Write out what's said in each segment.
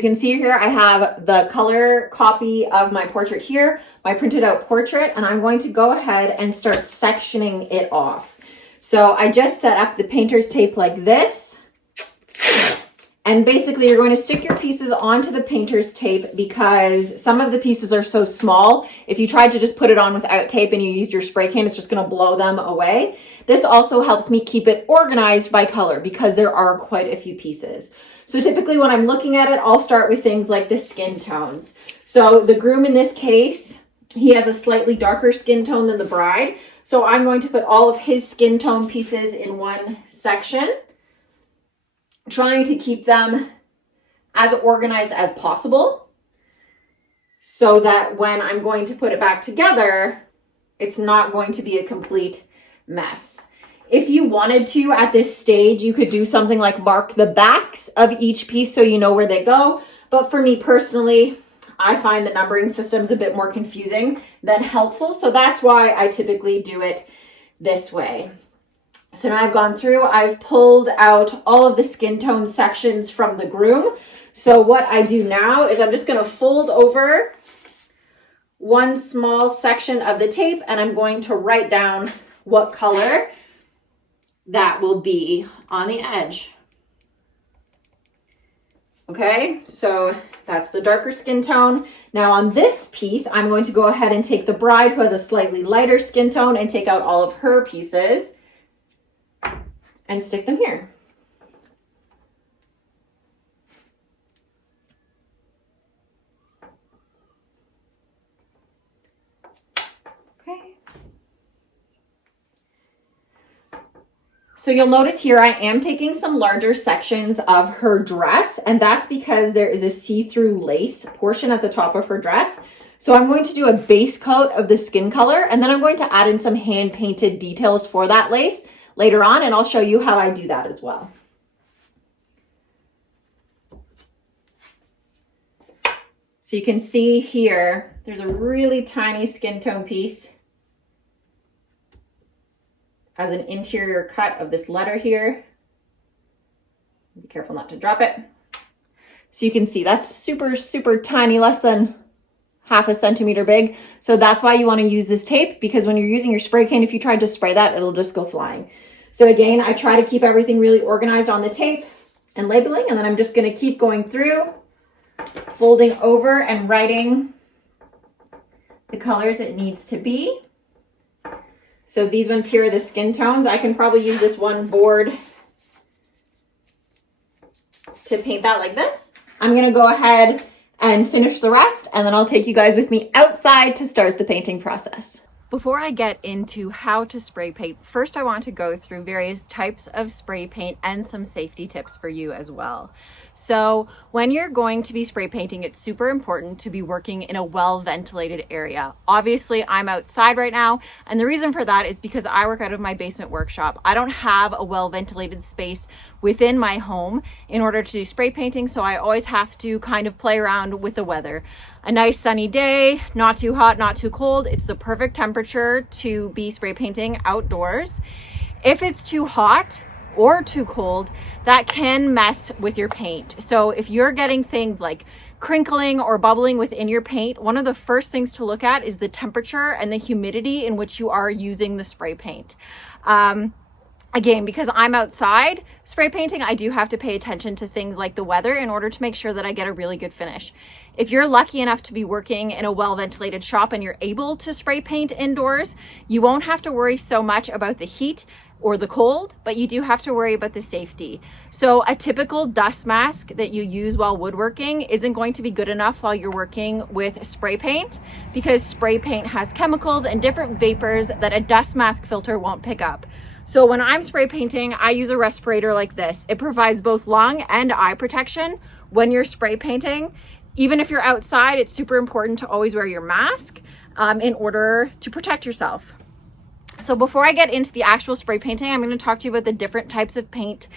You can see here I have the color copy of my portrait here, my printed out portrait, and I'm going to go ahead and start sectioning it off. So I just set up the painter's tape like this. And basically you're going to stick your pieces onto the painter's tape because some of the pieces are so small. If you tried to just put it on without tape and you used your spray can, it's just going to blow them away. This also helps me keep it organized by color because there are quite a few pieces. So typically when I'm looking at it, I'll start with things like the skin tones. So the groom in this case, he has a slightly darker skin tone than the bride. So I'm going to put all of his skin tone pieces in one section, trying to keep them as organized as possible so that when I'm going to put it back together, it's not going to be a complete mess. If you wanted to at this stage, you could do something like mark the backs of each piece so you know where they go. But for me personally, I find the numbering systems a bit more confusing than helpful. So that's why I typically do it this way. So now I've gone through, I've pulled out all of the skin tone sections from the groom. So what I do now is I'm just going to fold over one small section of the tape and I'm going to write down what color that will be on the edge. Okay, so that's the darker skin tone. Now on this piece, I'm going to go ahead and take the bride who has a slightly lighter skin tone and take out all of her pieces and stick them here. Okay. So you'll notice here I am taking some larger sections of her dress, and that's because there is a see-through lace portion at the top of her dress. So I'm going to do a base coat of the skin color, and then I'm going to add in some hand-painted details for that lace later on, and I'll show you how I do that as well. So you can see here, there's a really tiny skin tone piece as an interior cut of this letter here. Be careful not to drop it. So you can see that's super, super tiny, less than half a centimeter big. So that's why you want to use this tape, because when you're using your spray can, if you tried to spray that, it'll just go flying. So again, I try to keep everything really organized on the tape and labeling, and then I'm just going to keep going through, folding over and writing the colors it needs to be. So these ones here are the skin tones. I can probably use this one board to paint that like this. I'm going to go ahead and finish the rest, and then I'll take you guys with me outside to start the painting process. Before I get into how to spray paint, first I want to go through various types of spray paint and some safety tips for you as well. So when you're going to be spray painting, it's super important to be working in a well-ventilated area. Obviously, I'm outside right now, and the reason for that is because I work out of my basement workshop. I don't have a well-ventilated space within my home in order to do spray painting, so I always have to kind of play around with the weather. A nice sunny day, not too hot, not too cold. It's the perfect temperature to be spray painting outdoors. If it's too hot or too cold, that can mess with your paint. So if you're getting things like crinkling or bubbling within your paint, one of the first things to look at is the temperature and the humidity in which you are using the spray paint. Again, because I'm outside spray painting, I do have to pay attention to things like the weather in order to make sure that I get a really good finish. If you're lucky enough to be working in a well-ventilated shop and you're able to spray paint indoors, you won't have to worry so much about the heat or the cold, but you do have to worry about the safety. So a typical dust mask that you use while woodworking isn't going to be good enough while you're working with spray paint, because spray paint has chemicals and different vapors that a dust mask filter won't pick up. So when I'm spray painting, I use a respirator like this. It provides both lung and eye protection when you're spray painting. Even if you're outside, it's super important to always wear your mask in order to protect yourself. So before I get into the actual spray painting, I'm going to talk to you about the different types of paint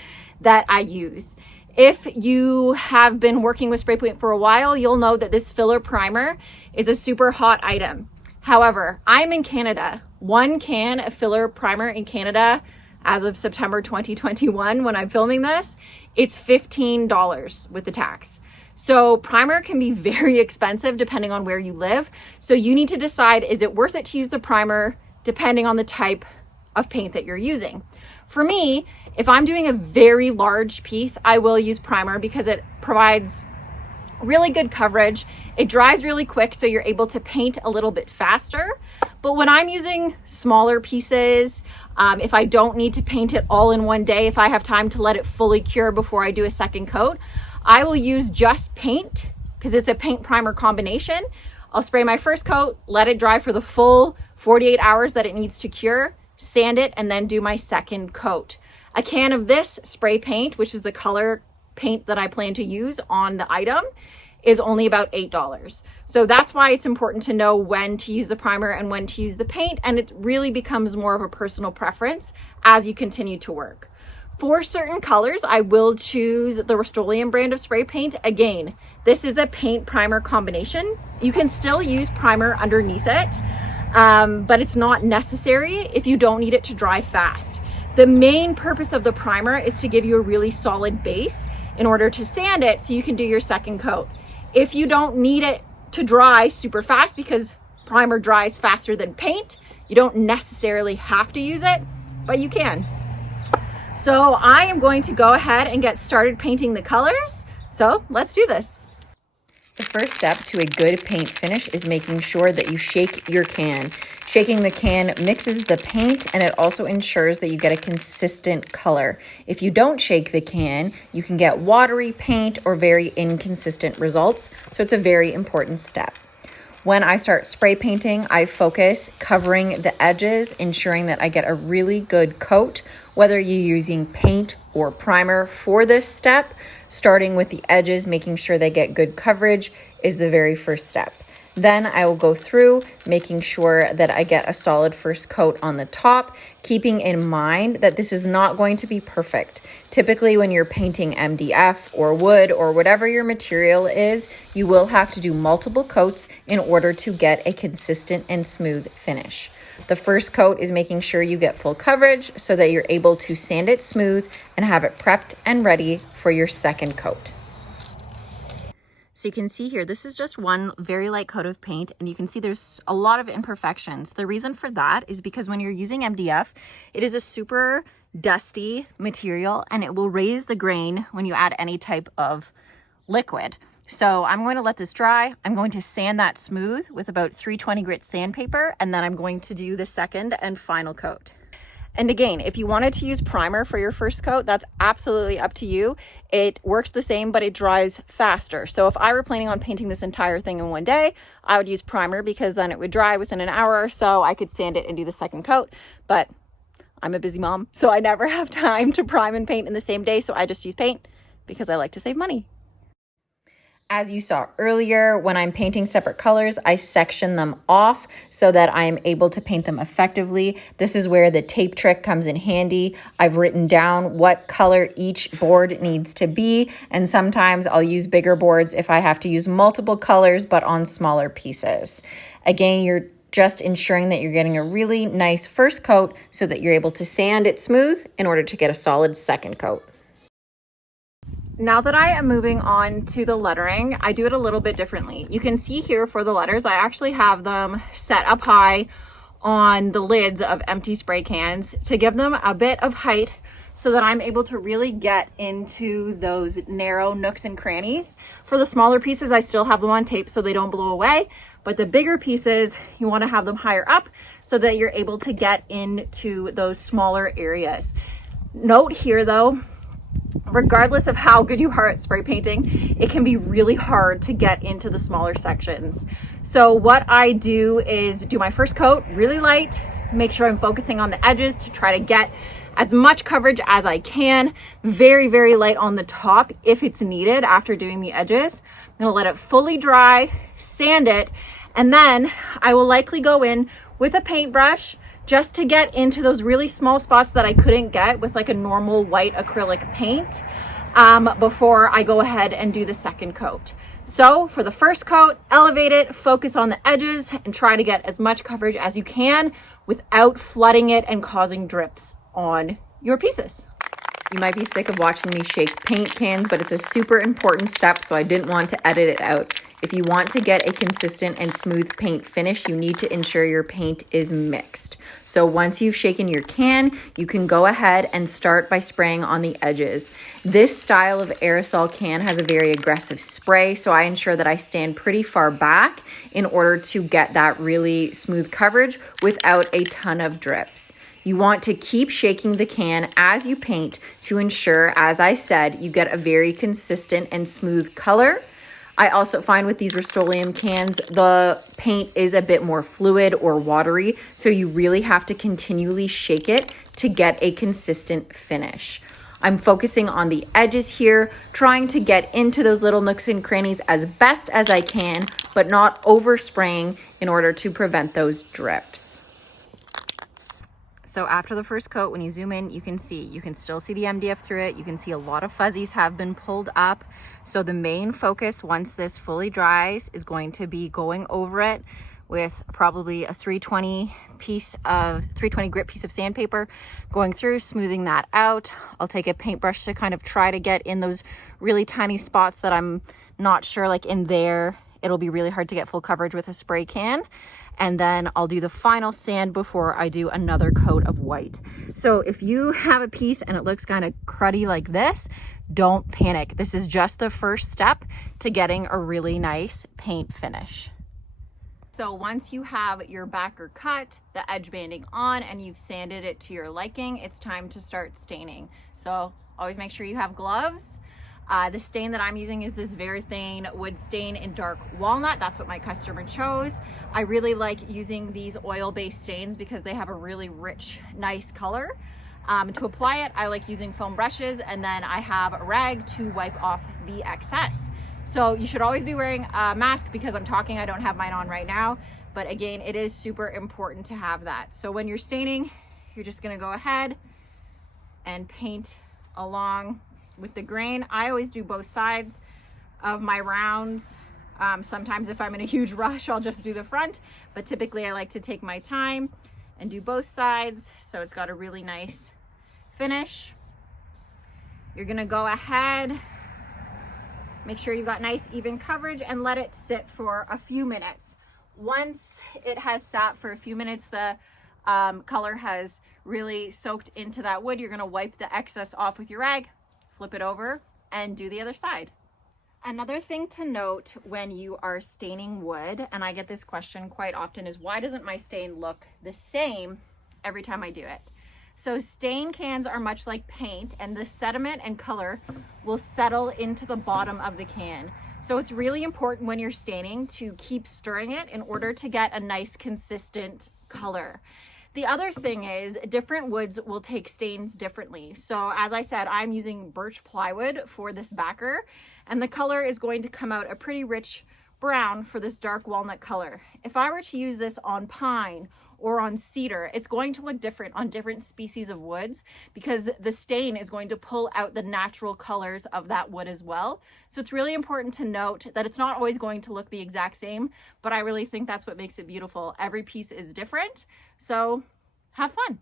that I use. If you have been working with spray paint for a while, you'll know that this filler primer is a super hot item. However, I'm in Canada. One can of filler primer in Canada, as of September 2021, when I'm filming this, it's $15 with the tax. So primer can be very expensive depending on where you live. So you need to decide, is it worth it to use the primer depending on the type of paint that you're using? For me, if I'm doing a very large piece, I will use primer because it provides really good coverage. It dries really quick, so you're able to paint a little bit faster. But when I'm using smaller pieces, if I don't need to paint it all in one day, if I have time to let it fully cure before I do a second coat, I will use just paint because it's a paint primer combination. I'll spray my first coat, let it dry for the full 48 hours that it needs to cure, sand it, and then do my second coat. A can of this spray paint, which is the color paint that I plan to use on the item, is only about $8. So that's why it's important to know when to use the primer and when to use the paint, and it really becomes more of a personal preference as you continue to work. For certain colors, I will choose the Rust-Oleum brand of spray paint. Again, this is a paint primer combination. You can still use primer underneath it, but it's not necessary if you don't need it to dry fast. The main purpose of the primer is to give you a really solid base in order to sand it so you can do your second coat. If you don't need it to dry super fast because primer dries faster than paint, you don't necessarily have to use it, but you can. So I am going to go ahead and get started painting the colors. So let's do this. The first step to a good paint finish is making sure that you shake your can. Shaking the can mixes the paint, and it also ensures that you get a consistent color. If you don't shake the can, you can get watery paint or very inconsistent results, so it's a very important step. When I start spray painting, I focus covering the edges, ensuring that I get a really good coat, whether you're using paint or primer for this step. Starting with the edges, making sure they get good coverage is the very first step. Then I will go through making sure that I get a solid first coat on the top, keeping in mind that this is not going to be perfect. Typically, when you're painting MDF or wood or whatever your material is, you will have to do multiple coats in order to get a consistent and smooth finish. The first coat is making sure you get full coverage so that you're able to sand it smooth and have it prepped and ready for your second coat. So you can see here, this is just one very light coat of paint, and you can see there's a lot of imperfections. The reason for that is because when you're using MDF, it is a super dusty material and it will raise the grain when you add any type of liquid. So I'm going to let this dry. I'm going to sand that smooth with about 320 grit sandpaper, and then I'm going to do the second and final coat. And again, if you wanted to use primer for your first coat, that's absolutely up to you. It works the same, but it dries faster. So if I were planning on painting this entire thing in one day, I would use primer because then it would dry within an hour or so. I could sand it and do the second coat, but I'm a busy mom, so I never have time to prime and paint in the same day. So I just use paint because I like to save money. As you saw earlier, when I'm painting separate colors, I section them off so that I am able to paint them effectively. This is where the tape trick comes in handy. I've written down what color each board needs to be, and sometimes I'll use bigger boards if I have to use multiple colors, but on smaller pieces. Again, you're just ensuring that you're getting a really nice first coat so that you're able to sand it smooth in order to get a solid second coat. Now that I am moving on to the lettering, I do it a little bit differently. You can see here for the letters, I actually have them set up high on the lids of empty spray cans to give them a bit of height so that I'm able to really get into those narrow nooks and crannies. For the smaller pieces, I still have them on tape so they don't blow away, but the bigger pieces, you want to have them higher up so that you're able to get into those smaller areas. Note here though, regardless of how good you are at spray painting, it can be really hard to get into the smaller sections. So what I do is do my first coat really light, make sure I'm focusing on the edges to try to get as much coverage as I can, very, very light on the top if it's needed after doing the edges. I'm gonna let it fully dry, sand it, and then I will likely go in with a paintbrush just to get into those really small spots that I couldn't get with like a normal white acrylic paint before I go ahead and do the second coat. So for the first coat, elevate it, focus on the edges, and try to get as much coverage as you can without flooding it and causing drips on your pieces. You might be sick of watching me shake paint cans, but it's a super important step, so I didn't want to edit it out. If you want to get a consistent and smooth paint finish, you need to ensure your paint is mixed. So once you've shaken your can, you can go ahead and start by spraying on the edges. This style of aerosol can has a very aggressive spray, so I ensure that I stand pretty far back in order to get that really smooth coverage without a ton of drips. You want to keep shaking the can as you paint to ensure, as I said, you get a very consistent and smooth color. I also find with these Rust-Oleum cans, the paint is a bit more fluid or watery, so you really have to continually shake it to get a consistent finish. I'm focusing on the edges here, trying to get into those little nooks and crannies as best as I can, but not overspraying in order to prevent those drips. So after the first coat, when you zoom in, you can still see the MDF through it. You can see a lot of fuzzies have been pulled up. So the main focus once this fully dries is going to be going over it with probably a 320 grit piece of sandpaper, going through, smoothing that out. I'll take a paintbrush to kind of try to get in those really tiny spots that I'm not sure, like in there, it'll be really hard to get full coverage with a spray can. And then I'll do the final sand before I do another coat of white. So if you have a piece and it looks kind of cruddy like this, don't panic. This is just the first step to getting a really nice paint finish. So once you have your backer cut, the edge banding on, and you've sanded it to your liking, it's time to start staining. So always make sure you have gloves. The stain that I'm using is this Varathane wood stain in dark walnut. That's what my customer chose. I really like using these oil-based stains because they have a really rich, nice color. To apply it, I like using foam brushes, and then I have a rag to wipe off the excess. So you should always be wearing a mask because I'm talking, I don't have mine on right now. But again, it is super important to have that. So when you're staining, you're just gonna go ahead and paint along with the grain. I always do both sides of my rounds. Sometimes if I'm in a huge rush, I'll just do the front, but typically I like to take my time and do both sides so it's got a really nice finish. You're gonna go ahead, make sure you've got nice even coverage, and let it sit for a few minutes. Once it has sat for a few minutes, the color has really soaked into that wood. You're gonna wipe the excess off with your rag, flip it over, and do the other side. Another thing to note when you are staining wood, and I get this question quite often, is why doesn't my stain look the same every time I do it? So stain cans are much like paint, and the sediment and color will settle into the bottom of the can. So it's really important when you're staining to keep stirring it in order to get a nice consistent color. The other thing is different woods will take stains differently. So as I said, I'm using birch plywood for this backer, and the color is going to come out a pretty rich brown for this dark walnut color. If I were to use this on pine or on cedar, it's going to look different on different species of woods because the stain is going to pull out the natural colors of that wood as well. So it's really important to note that it's not always going to look the exact same, but I really think that's what makes it beautiful. Every piece is different. So have fun.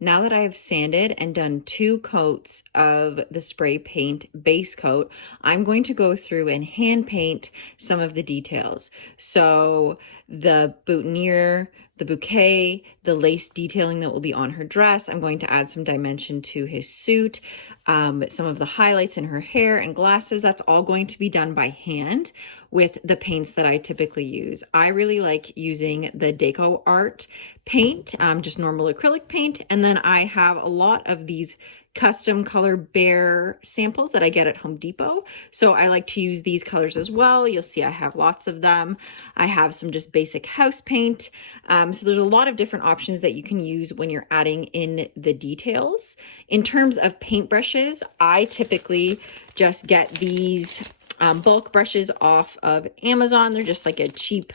Now that I've sanded and done 2 coats of the spray paint base coat, I'm going to go through and hand paint some of the details. So the boutonniere, the bouquet, the lace detailing that will be on her dress. I'm going to add some dimension to his suit, some of the highlights in her hair and glasses. That's all going to be done by hand with the paints that I typically use. I really like using the Deco Art paint, just normal acrylic paint. And then I have a lot of these custom color bear samples that I get at Home Depot. So I like to use these colors as well. You'll see I have lots of them. I have some just basic house paint. So there's a lot of different options that you can use when you're adding in the details. In terms of paintbrushes, I typically just get these bulk brushes off of Amazon. They're just like a cheap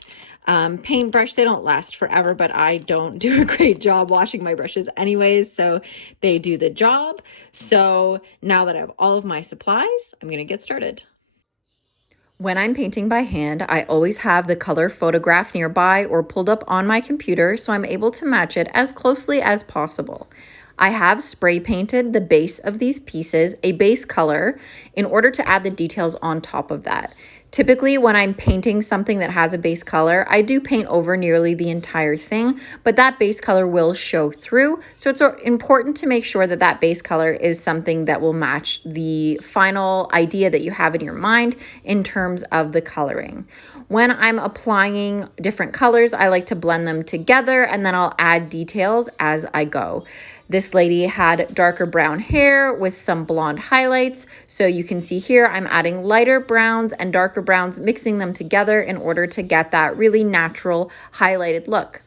paintbrush. They don't last forever, but I don't do a great job washing my brushes anyways, so they do the job. So now that I have all of my supplies, I'm gonna get started. When I'm painting by hand, I always have the color photograph nearby or pulled up on my computer so I'm able to match it as closely as possible. I have spray painted the base of these pieces, a base color, in order to add the details on top of that. Typically, when I'm painting something that has a base color, I do paint over nearly the entire thing, but that base color will show through. So it's important to make sure that that base color is something that will match the final idea that you have in your mind in terms of the coloring. When I'm applying different colors, I like to blend them together and then I'll add details as I go. This lady had darker brown hair with some blonde highlights. So you can see here, I'm adding lighter browns and darker browns, mixing them together in order to get that really natural highlighted look.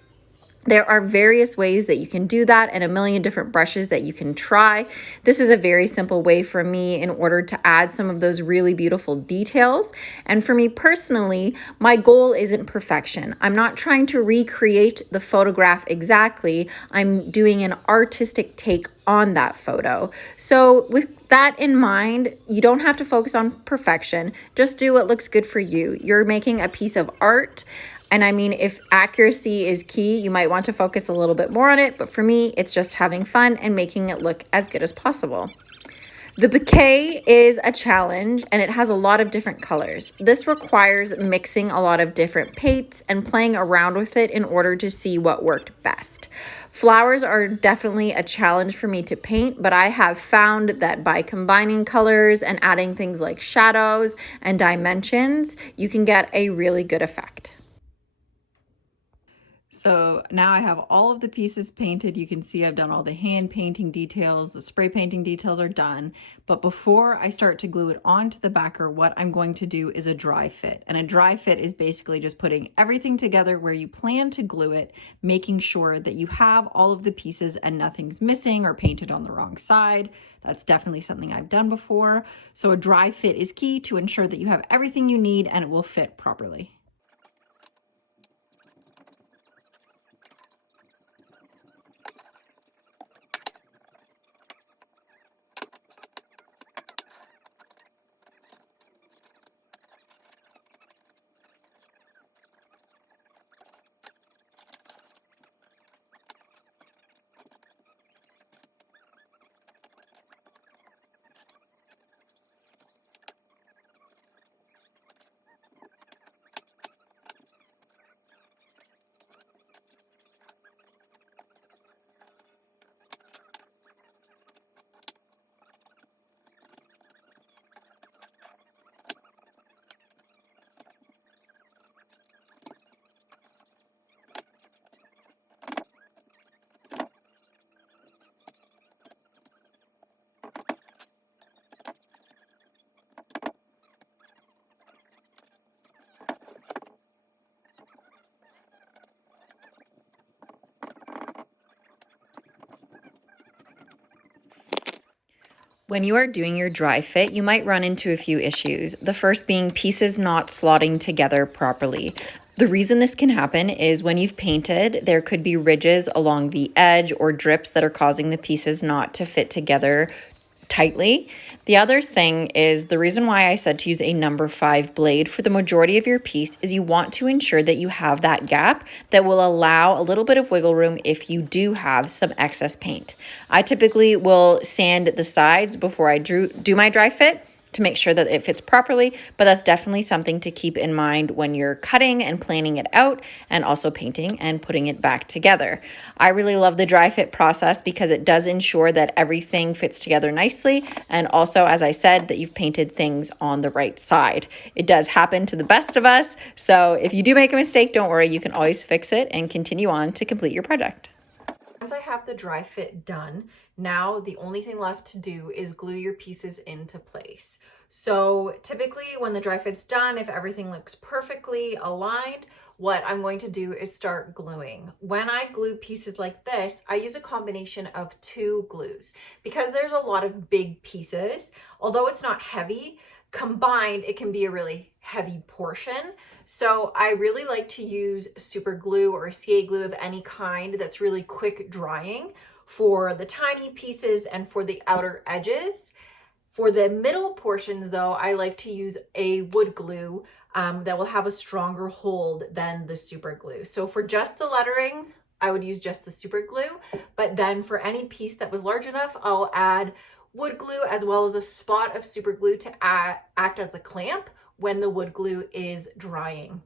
There are various ways that you can do that and a million different brushes that you can try. This is a very simple way for me in order to add some of those really beautiful details. And for me personally, my goal isn't perfection. I'm not trying to recreate the photograph exactly. I'm doing an artistic take on that photo. So with that in mind, you don't have to focus on perfection. Just do what looks good for you. You're making a piece of art. And I mean, if accuracy is key, you might want to focus a little bit more on it. But for me, it's just having fun and making it look as good as possible. The bouquet is a challenge and it has a lot of different colors. This requires mixing a lot of different paints and playing around with it in order to see what worked best. Flowers are definitely a challenge for me to paint, but I have found that by combining colors and adding things like shadows and dimensions, you can get a really good effect. So now I have all of the pieces painted. You can see I've done all the hand painting details, the spray painting details are done. But before I start to glue it onto the backer, what I'm going to do is a dry fit. And a dry fit is basically just putting everything together where you plan to glue it, making sure that you have all of the pieces and nothing's missing or painted on the wrong side. That's definitely something I've done before. So a dry fit is key to ensure that you have everything you need and it will fit properly. When you are doing your dry fit, you might run into a few issues. The first being pieces not slotting together properly. The reason this can happen is when you've painted, there could be ridges along the edge or drips that are causing the pieces not to fit together tightly. The other thing is the reason why I said to use a number 5 blade for the majority of your piece is you want to ensure that you have that gap that will allow a little bit of wiggle room if you do have some excess paint. I typically will sand the sides before I do my dry fit to make sure that it fits properly, but that's definitely something to keep in mind when you're cutting and planning it out and also painting and putting it back together. I really love the dry fit process because it does ensure that everything fits together nicely, and also, as I said, that you've painted things on the right side. It does happen to the best of us, so if you do make a mistake, don't worry, you can always fix it and continue on to complete your project. Once I have the dry fit done, now the only thing left to do is glue your pieces into place. So typically when the dry fit's done, if everything looks perfectly aligned, what I'm going to do is start gluing. When I glue pieces like this, I use a combination of 2 glues because there's a lot of big pieces. Although it's not heavy, combined, it can be a really heavy portion. So I really like to use super glue or CA glue of any kind that's really quick drying for the tiny pieces and for the outer edges. For the middle portions though, I like to use a wood glue that will have a stronger hold than the super glue. So for just the lettering, I would use just the super glue. But then for any piece that was large enough, I'll add wood glue as well as a spot of super glue to act as the clamp when the wood glue is drying.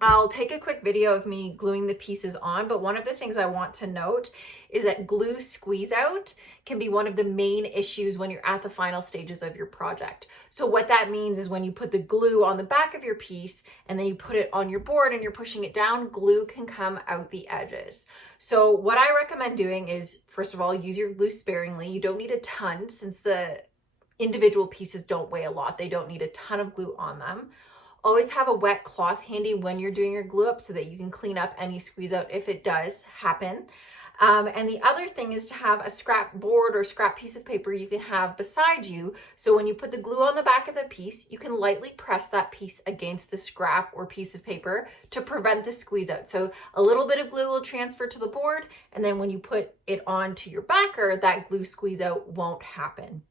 I'll take a quick video of me gluing the pieces on, but one of the things I want to note is that glue squeeze out can be one of the main issues when you're at the final stages of your project. So what that means is when you put the glue on the back of your piece and then you put it on your board and you're pushing it down, glue can come out the edges. So what I recommend doing is, first of all, use your glue sparingly. You don't need a ton since the individual pieces don't weigh a lot. They don't need a ton of glue on them. Always have a wet cloth handy when you're doing your glue up so that you can clean up any squeeze out if it does happen. And the other thing is to have a scrap board or scrap piece of paper you can have beside you. So when you put the glue on the back of the piece, you can lightly press that piece against the scrap or piece of paper to prevent the squeeze out. So a little bit of glue will transfer to the board, and then when you put it onto your backer, that glue squeeze out won't happen.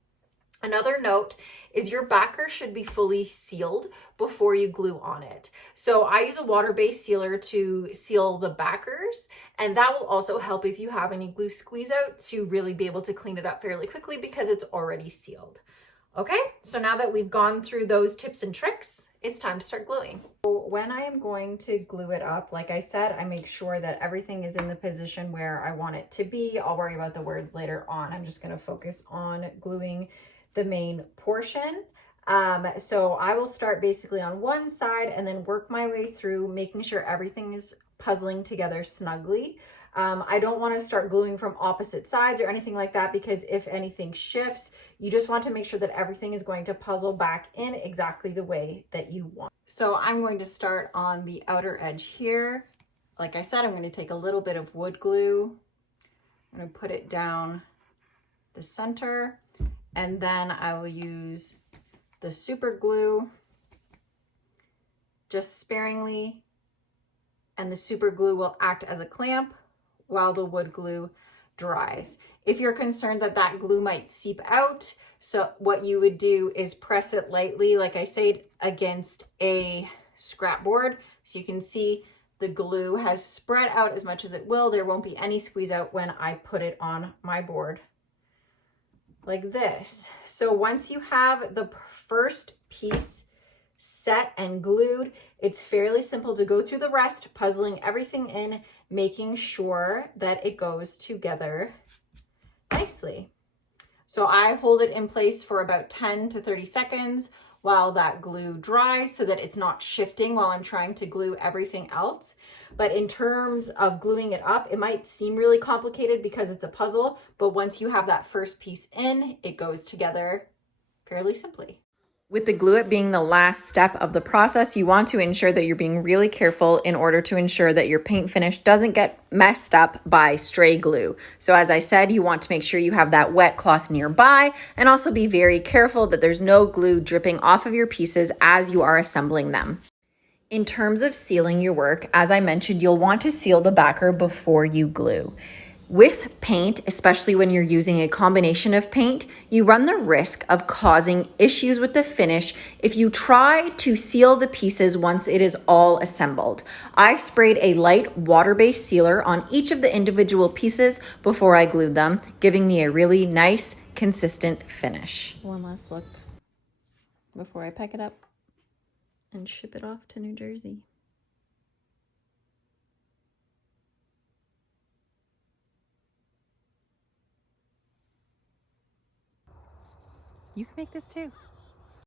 Another note is your backer should be fully sealed before you glue on it. So I use a water-based sealer to seal the backers, and that will also help if you have any glue squeeze out to really be able to clean it up fairly quickly because it's already sealed. Okay, so now that we've gone through those tips and tricks, it's time to start gluing. So when I am going to glue it up, like I said, I make sure that everything is in the position where I want it to be. I'll worry about the words later on. I'm just going to focus on gluing the main portion. So I will start basically on one side and then work my way through, making sure everything is puzzling together snugly. I don't want to start gluing from opposite sides or anything like that, because if anything shifts, you just want to make sure that everything is going to puzzle back in exactly the way that you want. So I'm going to start on the outer edge here. Like I said, I'm going to take a little bit of wood glue. I'm going to put it down the center, and then I will use the super glue just sparingly, and the super glue will act as a clamp while the wood glue dries. If you're concerned that that glue might seep out, so what you would do is press it lightly, like I said, against a scrap board. So you can see the glue has spread out as much as it will. There won't be any squeeze out when I put it on my board like this. So once you have the first piece set and glued, it's fairly simple to go through the rest, puzzling everything in, making sure that it goes together nicely. So I hold it in place for about 10 to 30 seconds while that glue dries so that it's not shifting while I'm trying to glue everything else. But in terms of gluing it up, it might seem really complicated because it's a puzzle, but once you have that first piece in, it goes together fairly simply. With the glue up being the last step of the process, you want to ensure that you're being really careful in order to ensure that your paint finish doesn't get messed up by stray glue. So as I said, you want to make sure you have that wet cloth nearby, and also be very careful that there's no glue dripping off of your pieces as you are assembling them. In terms of sealing your work, as I mentioned, you'll want to seal the backer before you glue. With paint, especially when you're using a combination of paint, you run the risk of causing issues with the finish if you try to seal the pieces once it is all assembled. I sprayed a light water-based sealer on each of the individual pieces before I glued them, giving me a really nice, consistent finish. One last look before I pack it up and ship it off to New Jersey. You can make this too.